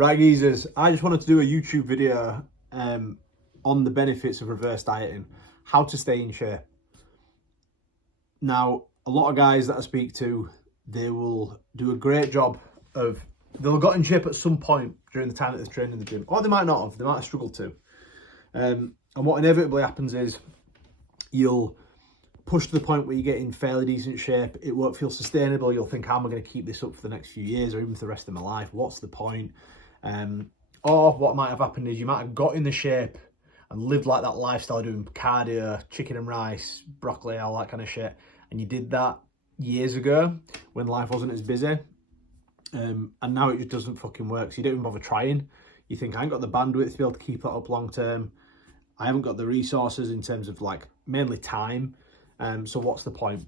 Right, geezers, I just wanted to do a YouTube video on the benefits of reverse dieting, how to stay in shape. Now, a lot of guys that I speak to, they will do a great job of, they'll have got in shape at some point during the time that they're training in the gym, or they might not have, they might have struggled to. And what inevitably happens is you'll push to the point where you get in fairly decent shape, it won't feel sustainable, you'll think, how am I going to keep this up for the next few years or even for the rest of my life? What's the point? Or what might have happened is you might have got in the shape and lived like that lifestyle, doing cardio, chicken and rice, broccoli, all that kind of shit. And you did that years ago when life wasn't as busy. And now it just doesn't fucking work. So you don't even bother trying. You think, I ain't got the bandwidth to be able to keep that up long term. I haven't got the resources in terms of like mainly time. So what's the point?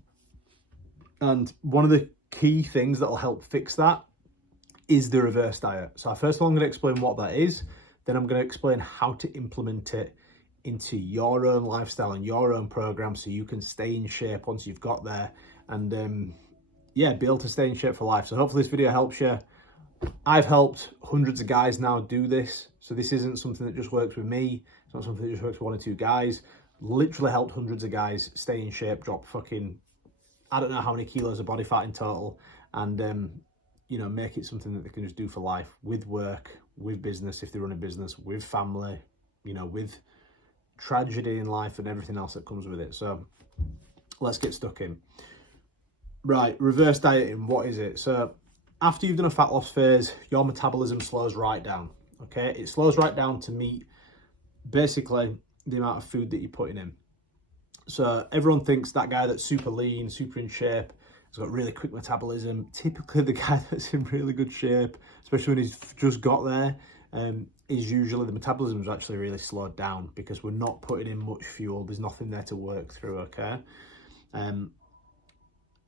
And one of the key things that'll help fix that is the reverse diet. So first of all, I'm going to explain what that is. Then I'm going to explain how to implement it into your own lifestyle and your own program so you can stay in shape once you've got there and yeah, be able to stay in shape for life. So hopefully this video helps you. I've helped hundreds of guys now do this. So this isn't something that just works with me. It's not something that just works with one or two guys. Literally helped hundreds of guys stay in shape, drop fucking, I don't know how many kilos of body fat in total, and you know, make it something that they can just do for life, with work, with business, if they run a business, with family, you know, with tragedy in life and everything else that comes with it. So let's get stuck in. Right, reverse dieting, what is it? So after you've done a fat loss phase, your metabolism slows right down, okay? It slows right down to meet basically the amount of food that you're putting in. So everyone thinks that guy that's super lean, super in shape, has got really quick metabolism. Typically the guy that's in really good shape, especially when he's just got there, is usually the metabolism is actually really slowed down because we're not putting in much fuel. There's nothing there to work through, okay? And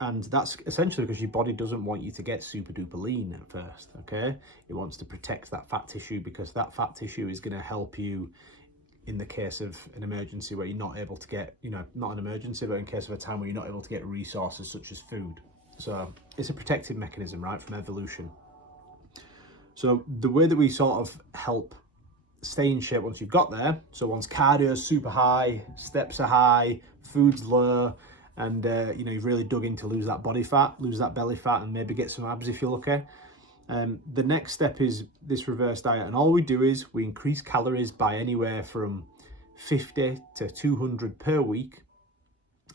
that's essentially because your body doesn't want you to get super duper lean at first, okay? It wants to protect that fat tissue because that fat tissue is going to help you in the case of an emergency where you're not able to get, you know, not an emergency, but in case of a time where you're not able to get resources such as food. So it's a protective mechanism, right, from evolution. So the way that we sort of help stay in shape once you've got there, so once cardio is super high, steps are high, food's low, and you know, you've really dug in to lose that body fat, lose that belly fat, and maybe get some abs if you're lucky. The next step is this reverse diet, and all we do is we increase calories by anywhere from 50 to 200 per week,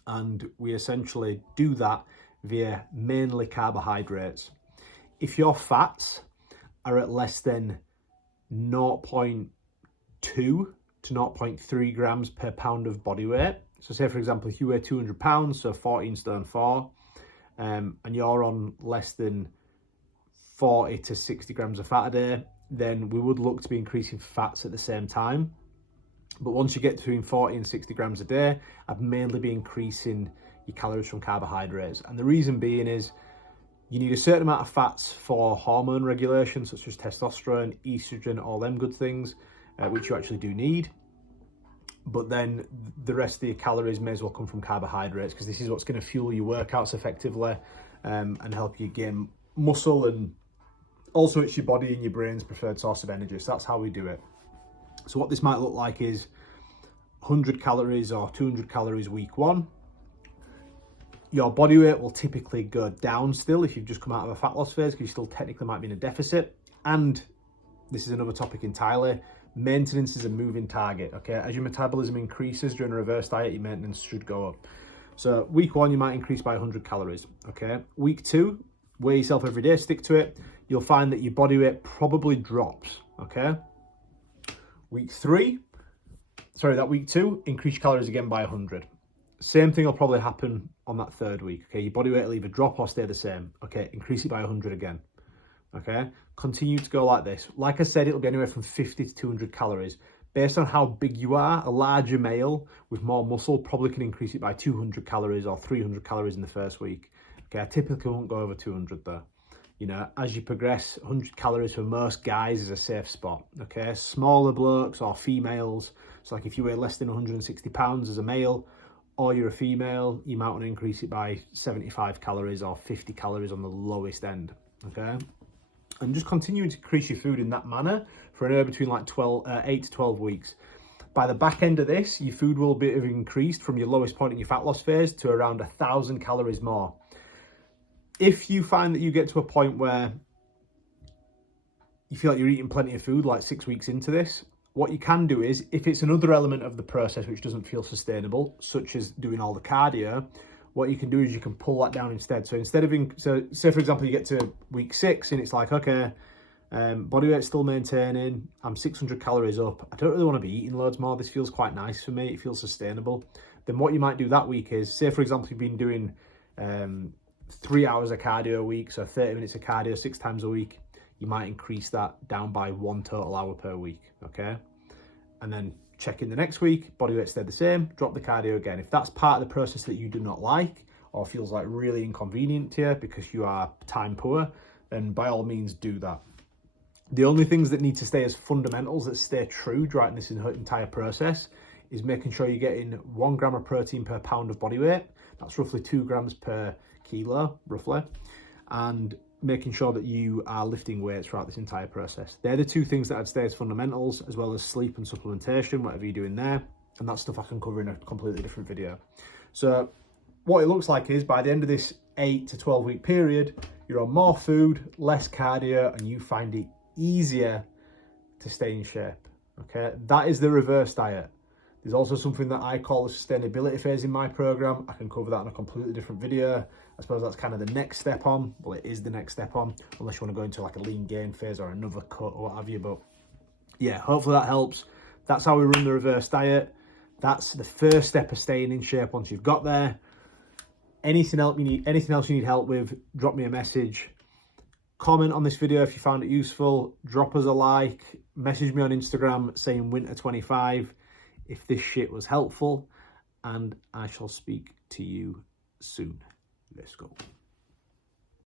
and we essentially do that via mainly carbohydrates. If your fats are at less than 0.2 to 0.3 grams per pound of body weight, so say for example if you weigh 200 pounds, so 14 stone 4, and you're on less than 40 to 60 grams of fat a day, then we would look to be increasing fats at the same time. But once you get between 40 and 60 grams a day, I'd mainly be increasing your calories from carbohydrates. And the reason being is you need a certain amount of fats for hormone regulation, such as testosterone, estrogen, all them good things, which you actually do need. But then the rest of your calories may as well come from carbohydrates because this is what's going to fuel your workouts effectively and help you gain muscle, and also it's your body and your brain's preferred source of energy. So that's how we do it. So what this might look like is 100 calories or 200 calories week one. Your body weight will typically go down still if you've just come out of a fat loss phase because you still technically might be in a deficit. And this is another topic entirely, maintenance is a moving target, okay? As your metabolism increases during a reverse diet, your maintenance should go up. So week one, you might increase by 100 calories, okay? Week two, weigh yourself every day, stick to it. You'll find that your body weight probably drops, okay? Week two, increase your calories again by 100. Same thing will probably happen on that third week, okay? Your body weight will either drop or stay the same, okay? Increase it by 100 again, okay? Continue to go like this. Like I said, it'll be anywhere from 50 to 200 calories. Based on how big you are, a larger male with more muscle probably can increase it by 200 calories or 300 calories in the first week. Okay, I typically won't go over 200 though. You know, as you progress, 100 calories for most guys is a safe spot, okay? Smaller blokes or females, so like if you weigh less than 160 pounds as a male, or you're a female, you might want to increase it by 75 calories or 50 calories on the lowest end, okay? and just continuing to increase your food in that manner for anywhere between like 8 to 12 weeks. By the back end of this, your food will be increased from your lowest point in your fat loss phase to around 1,000 calories more. If you find that you get to a point where you feel like you're eating plenty of food, like 6 weeks into this, what you can do is, if it's another element of the process which doesn't feel sustainable, such as doing all the cardio, what you can do is you can pull that down instead. So instead of, say for example, you get to week 6 and it's like, okay, body weight's still maintaining, I'm 600 calories up, I don't really want to be eating loads more, this feels quite nice for me, it feels sustainable. Then what you might do that week is, say for example, you've been doing 3 hours of cardio a week, so 30 minutes of cardio 6 times a week, you might increase that down by 1 total hour per week, okay? And then check in the next week, body weight stayed the same, drop the cardio again. If that's part of the process that you do not like, or feels like really inconvenient to you because you are time poor, then by all means do that. The only things that need to stay as fundamentals that stay true throughout this entire process is making sure you're getting 1 gram of protein per pound of body weight. That's roughly 2 grams per kilo, roughly. And making sure that you are lifting weights throughout this entire process. They're the 2 things that I'd say as fundamentals, as well as sleep and supplementation, whatever you're doing there. And that's stuff I can cover in a completely different video. So what it looks like is by the end of this 8 to 12 week period, you're on more food, less cardio, and you find it easier to stay in shape, okay? That is the reverse diet. There's also something that I call the sustainability phase in my program. I can cover that in a completely different video. I suppose that's kind of the next step on. Well, it is the next step on, unless you want to go into like a lean gain phase or another cut or what have you. But yeah, hopefully that helps. That's how we run the reverse diet. That's the first step of staying in shape once you've got there. Anything else you need help with, drop me a message. Comment on this video if you found it useful. Drop us a like. Message me on Instagram saying winter25 if this shit was helpful. And I shall speak to you soon. Let's go.